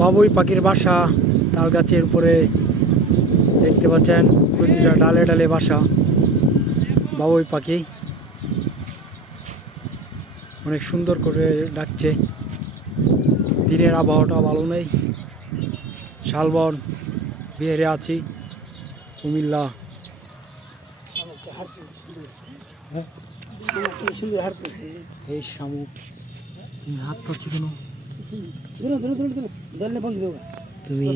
বাবুই পাখির বাসা তাল গাছের উপরে দেখতে পাচ্ছেন, প্রতিটা ডালে ডালে বাসা বাবুই পাখি। অনেক সুন্দর করে ডাকছে। দিনের আবহাওয়াটা ভালো নেই। শালবন বিহারে আছি, কুমিল্লা। এই শামুক, তুমি হাত করছি কেন? তুমি